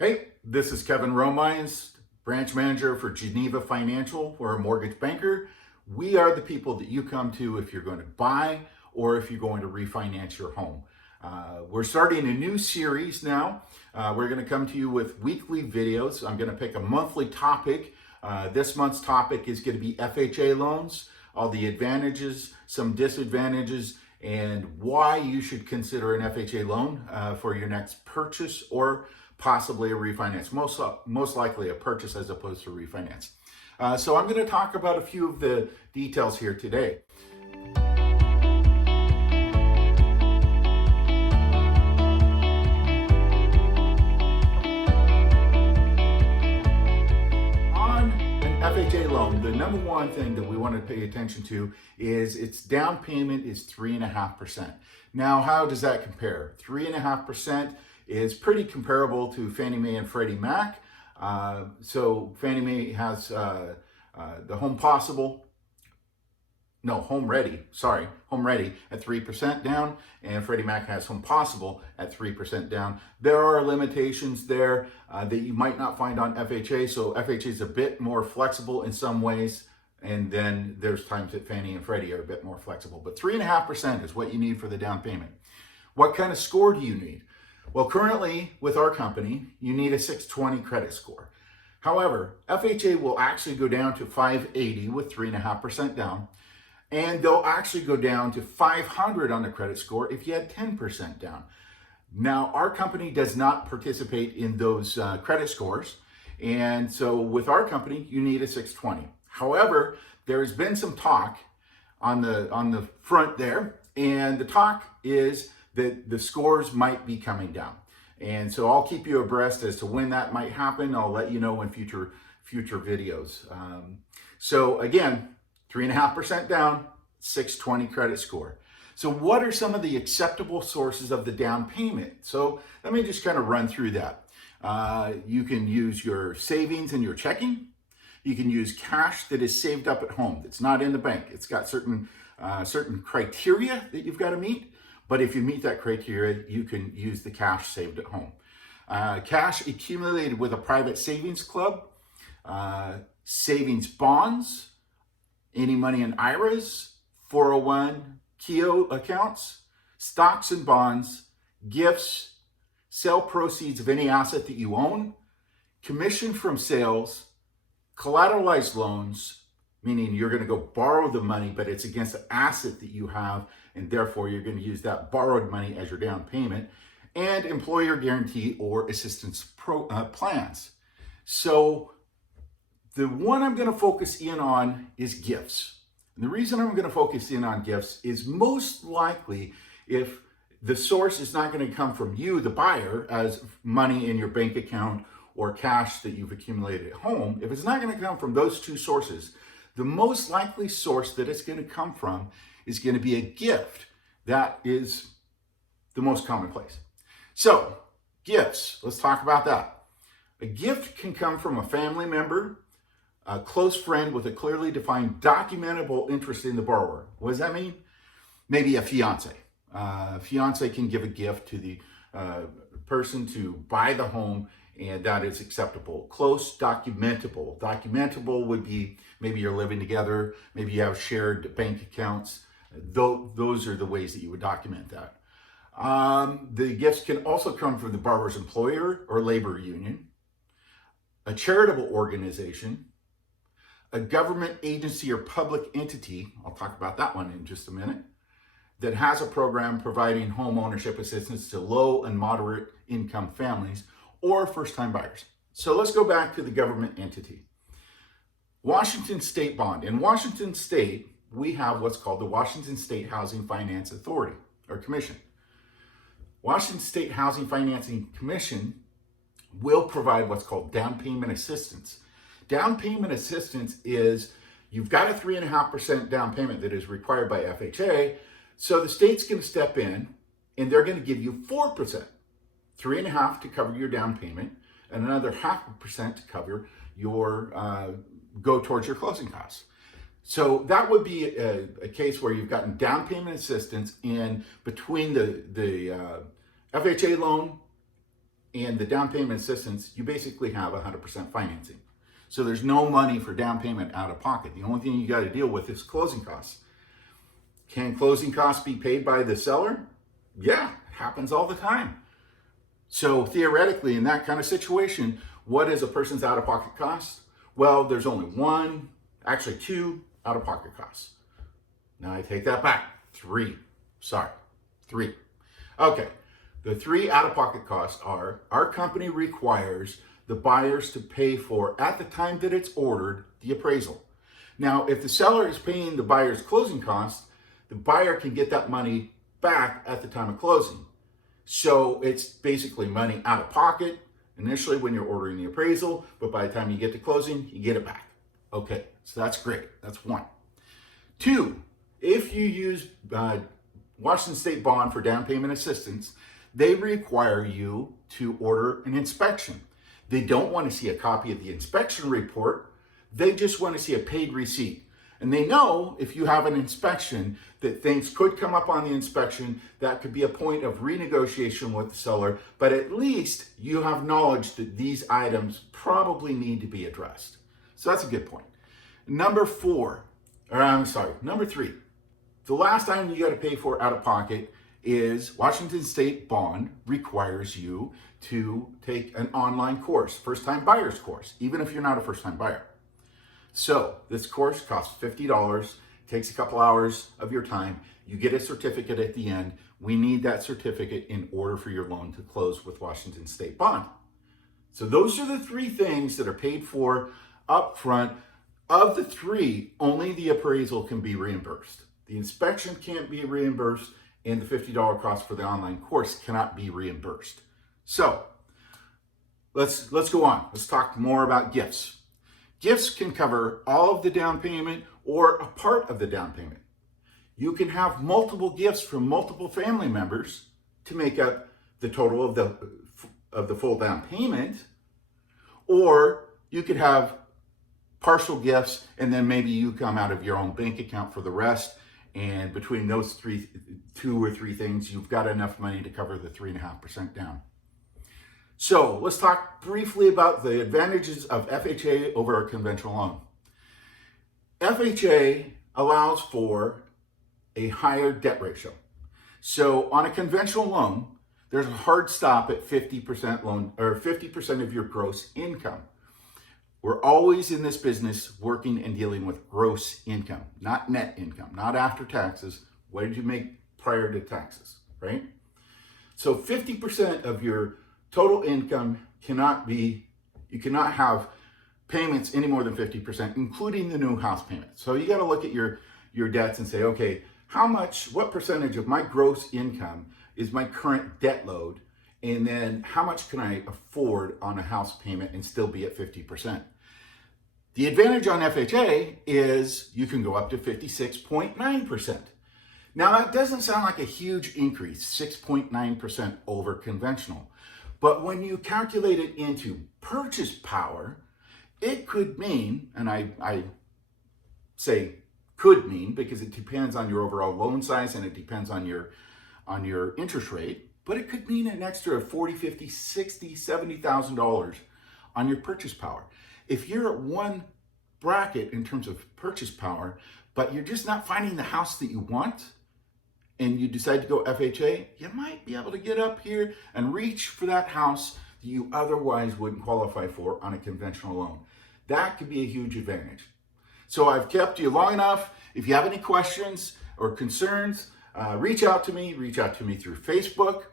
Hey, this is Kevin Romines, branch manager for Geneva Financial. We're a mortgage banker. We are the people that you come to if you're going to buy or if you're going to refinance your home. We're starting a new series now. We're going to come to you with weekly videos. I'm going to pick a monthly topic. This month's topic is going to be FHA loans, all the advantages, some disadvantages, and why you should consider an FHA loan for your next purchase or possibly a refinance, most likely a purchase as opposed to refinance. So I'm going to talk about a few of the details here today. On an FHA loan, the number one thing that we want to pay attention to is its down payment is 3.5%. Now, how does that compare? 3.5% is pretty comparable to Fannie Mae and Freddie Mac. So Fannie Mae has the Home Ready at 3% down, and Freddie Mac has Home Possible at 3% down. There are limitations there that you might not find on FHA. So FHA is a bit more flexible in some ways, and then there's times that Fannie and Freddie are a bit more flexible. But 3.5% is what you need for the down payment. What kind of score do you need? Well, currently with our company, you need a 620 credit score. However, FHA will actually go down to 580 with 3.5% down, and they'll actually go down to 500 on the credit score if you had 10% down. Now, our company does not participate in those credit scores, and so with our company, you need a 620. However, there's been some talk on the front there, and the talk is that the scores might be coming down. And so I'll keep you abreast as to when that might happen. I'll let you know in future videos. So again, 3.5% down, 620 credit score. So what are some of the acceptable sources of the down payment? So let me just kind of run through that. You can use your savings and your checking. You can use cash that is saved up at home. That's not in the bank. It's got certain criteria that you've got to meet. But if you meet that criteria, you can use the cash saved at home. Cash accumulated with a private savings club, savings bonds, any money in IRAs, 401 KEO accounts, stocks and bonds, gifts, sale proceeds of any asset that you own, commission from sales, collateralized loans, meaning you're going to go borrow the money, but it's against an asset that you have, and therefore you're going to use that borrowed money as your down payment, and employer guarantee or assistance plans. So the one I'm going to focus in on is gifts. And the reason I'm going to focus in on gifts is most likely if the source is not going to come from you, the buyer, as money in your bank account or cash that you've accumulated at home, if it's not going to come from those two sources, the most likely source that it's going to come from is going to be a gift. That is the most commonplace. So, gifts, let's talk about that. A gift can come from a family member, a close friend with a clearly defined documentable interest in the borrower. What does that mean? Maybe a fiance. A fiance can give a gift to the person to buy the home, and that is acceptable. Close, documentable. Documentable would be maybe you're living together, maybe you have shared bank accounts. Those are the ways that you would document that. The gifts can also come from the borrower's employer or labor union, a charitable organization, a government agency or public entity, I'll talk about that one in just a minute, that has a program providing home ownership assistance to low and moderate income families or first-time buyers. So let's go back to the government entity. Washington State Bond. In Washington State, we have what's called the Washington State Housing Finance Authority, or Commission. Washington State Housing Financing Commission will provide what's called down payment assistance. Down payment assistance is you've got a 3.5% down payment that is required by FHA, so the state's going to step in and they're going to give you 4%, 3.5% to cover your down payment, and another 0.5% to cover your go towards your closing costs. So that would be a case where you've gotten down payment assistance in between the FHA loan and the down payment assistance, you basically have 100% financing. So there's no money for down payment out of pocket. The only thing you got to deal with is closing costs. Can closing costs be paid by the seller? Yeah, it happens all the time. So theoretically, in that kind of situation, what is a person's out-of-pocket cost? Well, there's only two out-of-pocket costs. Now I take that back. Three. Okay. The three out-of-pocket costs are: our company requires the buyers to pay for, at the time that it's ordered, the appraisal. Now, if the seller is paying the buyer's closing costs, the buyer can get that money back at the time of closing. So it's basically money out of pocket initially when you're ordering the appraisal, but by the time you get to closing, you get it back. Okay, so that's great. That's one. Two, if you use Washington State bond for down payment assistance, they require you to order an inspection. They don't want to see a copy of the inspection report. They just want to see a paid receipt. And they know if you have an inspection that things could come up on the inspection that could be a point of renegotiation with the seller, but at least you have knowledge that these items probably need to be addressed. So that's a good point. Number three. The last item you got to pay for out of pocket is Washington State bond requires you to take an online course, first-time buyer's course, even if you're not a first-time buyer. So this course costs $50, takes a couple hours of your time. You get a certificate at the end. We need that certificate in order for your loan to close with Washington State bond. So those are the three things that are paid for up front. Of the three, only the appraisal can be reimbursed. The inspection can't be reimbursed, and the $50 cost for the online course cannot be reimbursed. So let's go on. Let's talk more about gifts. Gifts can cover all of the down payment or a part of the down payment. You can have multiple gifts from multiple family members to make up the total of the full down payment, or you could have partial gifts and then maybe you come out of your own bank account for the rest, and between those two or three things, you've got enough money to cover the 3.5% down. So let's talk briefly about the advantages of FHA over a conventional loan. FHA allows for a higher debt ratio. So on a conventional loan, there's a hard stop at 50% loan or 50% of your gross income. We're always in this business working and dealing with gross income, not net income, not after taxes. What did you make prior to taxes, right? So 50% of your total income you cannot have payments any more than 50%, including the new house payment. So you got to look at your debts and say, okay, what percentage of my gross income is my current debt load? And then how much can I afford on a house payment and still be at 50%? The advantage on FHA is you can go up to 56.9%. Now that doesn't sound like a huge increase, 6.9% over conventional. But when you calculate it into purchase power, it could mean, and I say could mean because it depends on your overall loan size and it depends on your interest rate, but it could mean an extra $40,000, $50,000, $60,000, $70,000 on your purchase power. If you're at one bracket in terms of purchase power, but you're just not finding the house that you want, and you decide to go FHA, you might be able to get up here and reach for that house that you otherwise wouldn't qualify for on a conventional loan. That could be a huge advantage. So I've kept you long enough. If you have any questions or concerns, reach out to me through Facebook,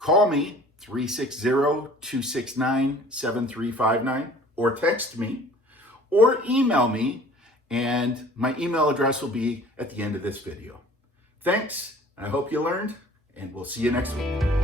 call me 360-269-7359, or text me, or email me, and my email address will be at the end of this video. Thanks. I hope you learned, and we'll see you next week.